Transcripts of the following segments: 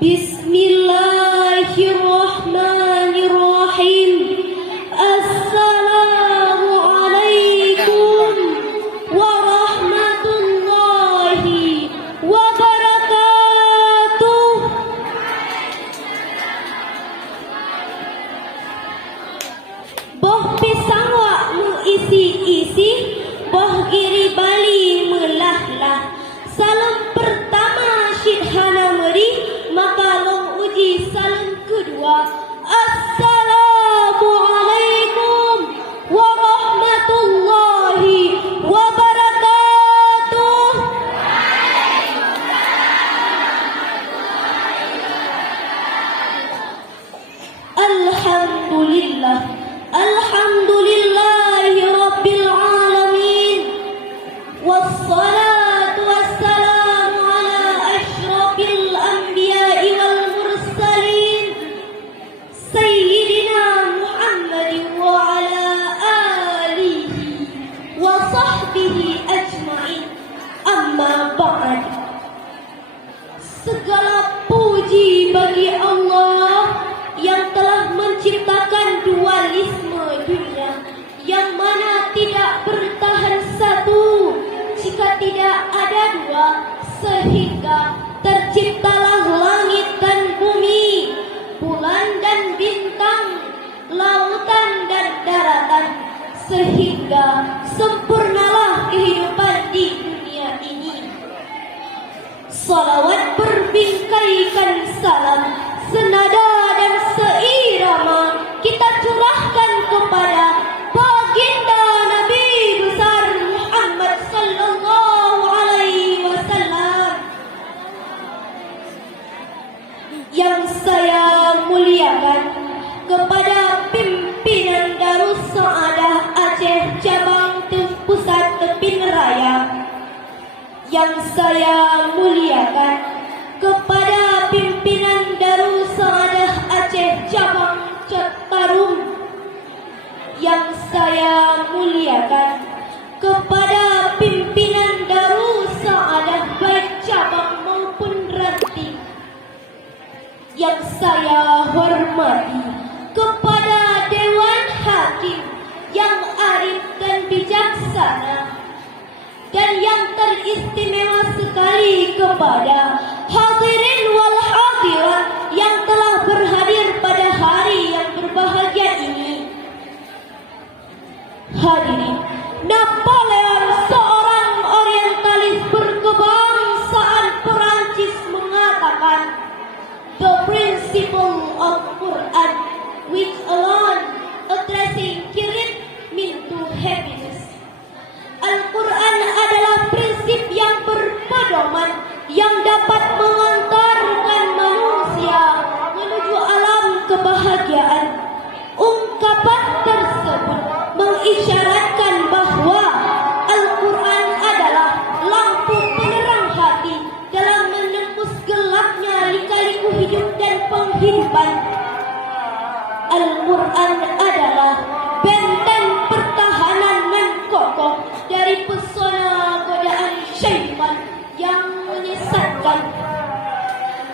Bismillahirrahmanirrahim. Assalamualaikum warahmatullahi wabarakatuh. Boh pisang wak mu isi-isi, boh giri bali melahlah. Salam pertama syidhana meri, maka long uji salam kedua. Assalamualaikum warahmatullahi wabarakatuh. Alhamdulillah, alhamdulillahi rabbil alamin. Wassalatu wassalamu ala asyrafil anbiya'i wal mursalin, Sayyidina Muhammadin wa ala alihi wa sahbihi ajma'in. Amma ba'd. Segala puji bagi Allah yang telah menciptakan dualisme dunia, yang mana tidak bertahan satu jika tidak ada dua, sehingga terciptalah langit dan bumi, bulan dan bintang, lautan dan daratan, sehingga sempurnalah kehidupan di dunia ini. Salawat berbingkaikan salam, senada dan seirama kita curahkan kepada baginda Nabi besar Muhammad sallallahu alaihi wasallam. Yang saya muliakan, kepada pimpinan Darus Saadah Aceh Cabang Pusat Tepin Raya. Yang saya muliakan, kepada pimpinan Darus Saadah Aceh Cabang Citarum. Yang saya muliakan, kepada pimpinan Darus Saadah baik cabang maupun ranting. Yang saya hormati, kepada Dewan Hakim yang arif dan bijaksana. Dan yang teristimewa sekali kepada hadirin wal hadirat yang telah berhadir pada hari yang berbahagia ini. Hadirin, Napoleon, seorang orientalis berkebangsaan Perancis, mengatakan, "The principle of Quran, which alone addressing kirit mean to happiness." Al-Quran adalah prinsip yang berpedoman yang dapat mengantarkan manusia menuju alam kebahagiaan. Ungkapan tersebut mengisyaratkan bahwa Al-Quran adalah lampu penerang hati dalam menembus gelapnya lika-liku hidup dan penghidupan. Al-Quran adalah benteng pertahanan nan kokoh dari pesona godaan syaitan yang menyesatkan.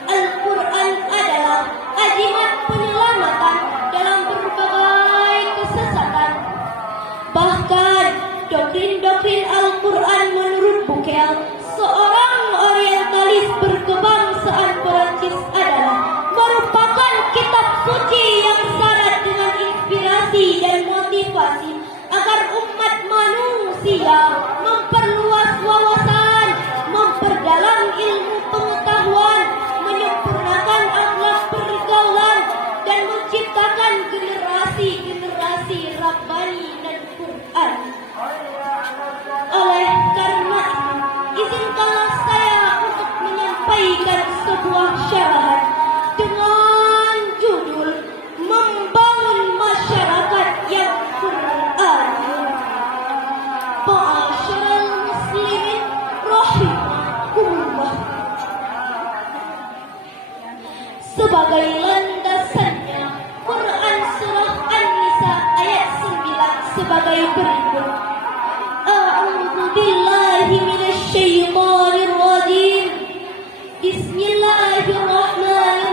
Al-Quran adalah ajimat penyelamatan dalam berbagai kesesatan. Bahkan doktrin-doktrin Al-Quran menurut Bukel, seorang orientalis berkebangsaan Perancis, adalah merupakan kitab suci yang syarat dengan inspirasi dan motivasi agar umat manusia memperluas wawasan, memperdalam ilmu pengetahuan, menyempurnakan akhlak pergaulan, dan menciptakan generasi-generasi Rabbani dan Quran. Oleh karena itu, izinkanlah saya untuk menyampaikan sebuah syarahan dengan judul "Membangun Masyarakat yang Quran". Ma'asyiral muslimin rahimakumullah. Sebagai landasannya, Quran surah An-Nisa ayat 9 sebagai berikut. A'udzu billahi minasy syaithanir rajim. Bismillahirrahmanirrahim.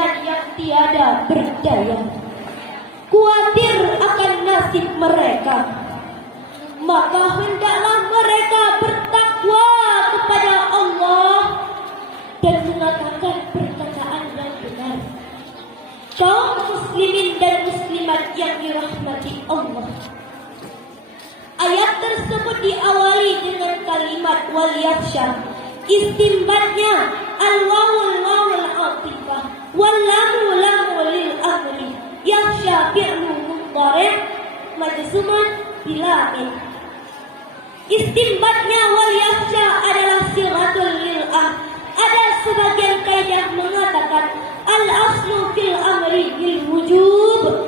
keturunan yang tiada berdaya. Khawatir akan nasib mereka, maka hendaklah mereka bertakwa kepada Allah dan mengatakan perkataan yang benar. Kaum muslimin dan muslimat yang dirahmati Allah, ayat tersebut diawali dengan kalimat wal yakhsha. Istimbatnya al-wawul wawul atifah wal lamu lamu lil amri. Yakhsha fi'lu mudhari' majzumun bila'in. Istimbatnya wal yakhsha adalah siratul lil Ada sebagian kaidah mengatakan al-aslu fil amri lil wujub.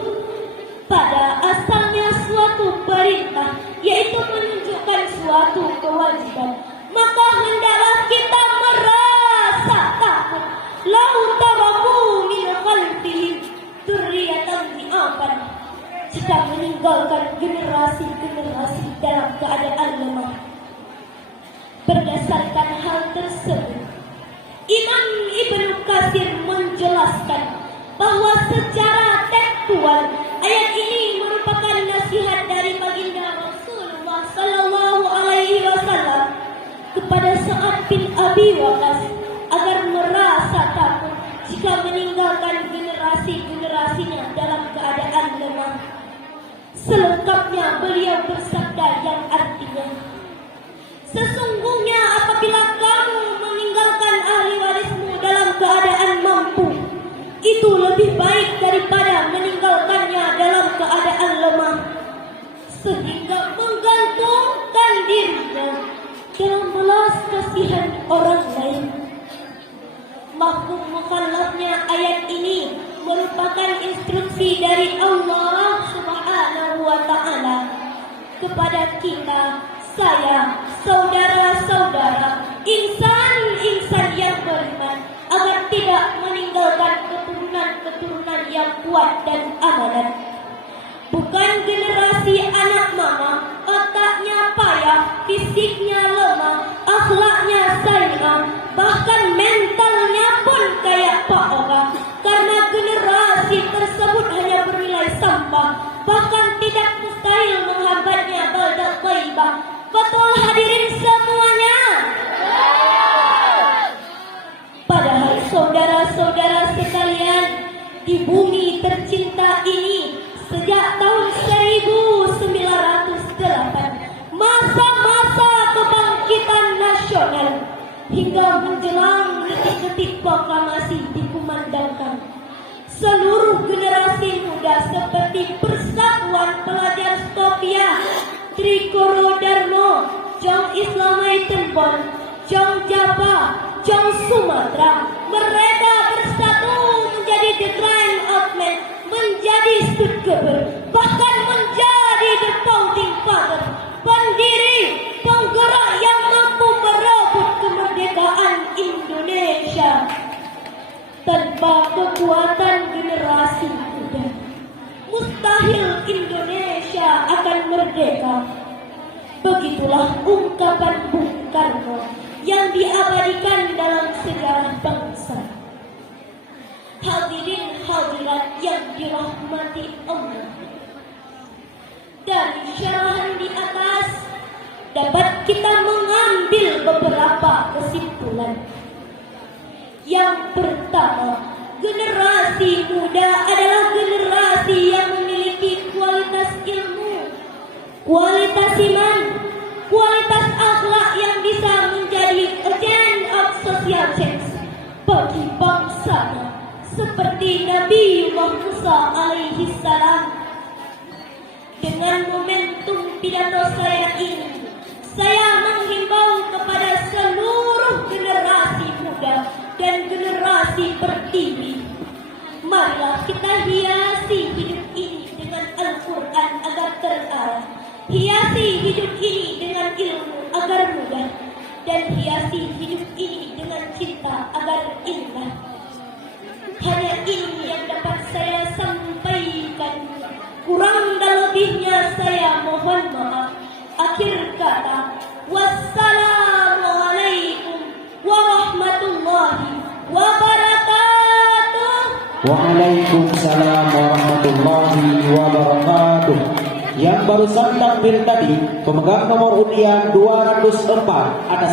Pada asalnya suatu perintah, yaitu menunjukkan suatu kewajiban, maka hendaklah kita merasa takut. Lau taraku min khalfihim dzurriyyatan dhi'afan, jika meninggalkan generasi-generasi dalam keadaan lemah. Berdasarkan hal tersebut, Imam Ibnu Katsir menjelaskan bahwa secara tekstual ayat ini merupakan nasihat dari baginda Rasulullah sallallahu alaihi wasallam kepada Sa'ad bin Abi Waqqas agar merasa takut jika meninggalkan generasi-generasinya dalam keadaan lemah. Selengkapnya beliau bersabda yang artinya, sesungguhnya apabila kamu meninggalkan ahli warismu dalam keadaan mampu, itu lebih baik daripada meninggalkannya dalam keadaan lemah, sehingga menggantungkan dirinya dalam belas kasihan orang lain. Mafhum mukallafnya ayat ini merupakan instruksi dari Allah Subhanahu wa Ta'ala kepada kita, saya, saudara-saudara, insan-insan yang beriman, agar tidak meninggalkan keturunan-keturunan yang kuat dan amanat. Bukan generasi anak mama, otaknya payah, fisiknya lemah, akhlaknya sairah, bahkan mentalnya pun kayak Pak Oga. Karena generasi tersebut hanya bernilai sampah, bahkan tidak mustahil menghambatnya baldah thayyibah. Betul hadirin semuanya? Padahal saudara-saudara sekalian, di bumi tercinta ini sejak tahun 1908, masa-masa kebangkitan nasional, hingga menjelang detik-detik proklamasi dikumandangkan, seluruh generasi muda seperti Persatuan Pelajar Skopje, Trikoro Darmo, Jong Islamaitenbon, Jong Java, Jong Sumatera, mereka bersatu menjadi The Grand Outlet, menjadi Stuttgart, bahkan menjadi The Founding Father, pendiri, penggerak yang mampu merebut kemerdekaan Indonesia. Tanpa kekuatan generasi muda, mustahil Indonesia akan merdeka. Begitulah ungkapan Bung Karno yang diabadikan dalam sejarah bangsa. Hadirin hadirat yang dirahmati Allah, dari syarahan di atas dapat kita mengambil beberapa kesimpulan. Yang pertama, generasi muda adalah generasi yang memiliki kualitas ilmu, kualitas iman, kualitas akhlak yang bisa menjadi agent of social change bagi bangsanya, seperti Nabi Musa alaihi salam. Dengan momentum pidato saya ini, saya menghimbau kepada seluruh generasi muda dan generasi pertiwi, marilah kita hiasi hidup ini dengan Al-Quran agar terarah, hiasi hidup ini dengan ilmu agar mudah, dan hiasi hidup ini dengan cinta agar indah. Hanya ini yang dapat saya sampaikan, kurang dan lebihnya saya mohon maaf. Akhir kata, wassalamualaikum warahmatullahi wabarakatuh. Waalaikumsalam warahmatullahi wabarakatuh. Yang barusan tampil tadi pemegang nomor undian 204 atas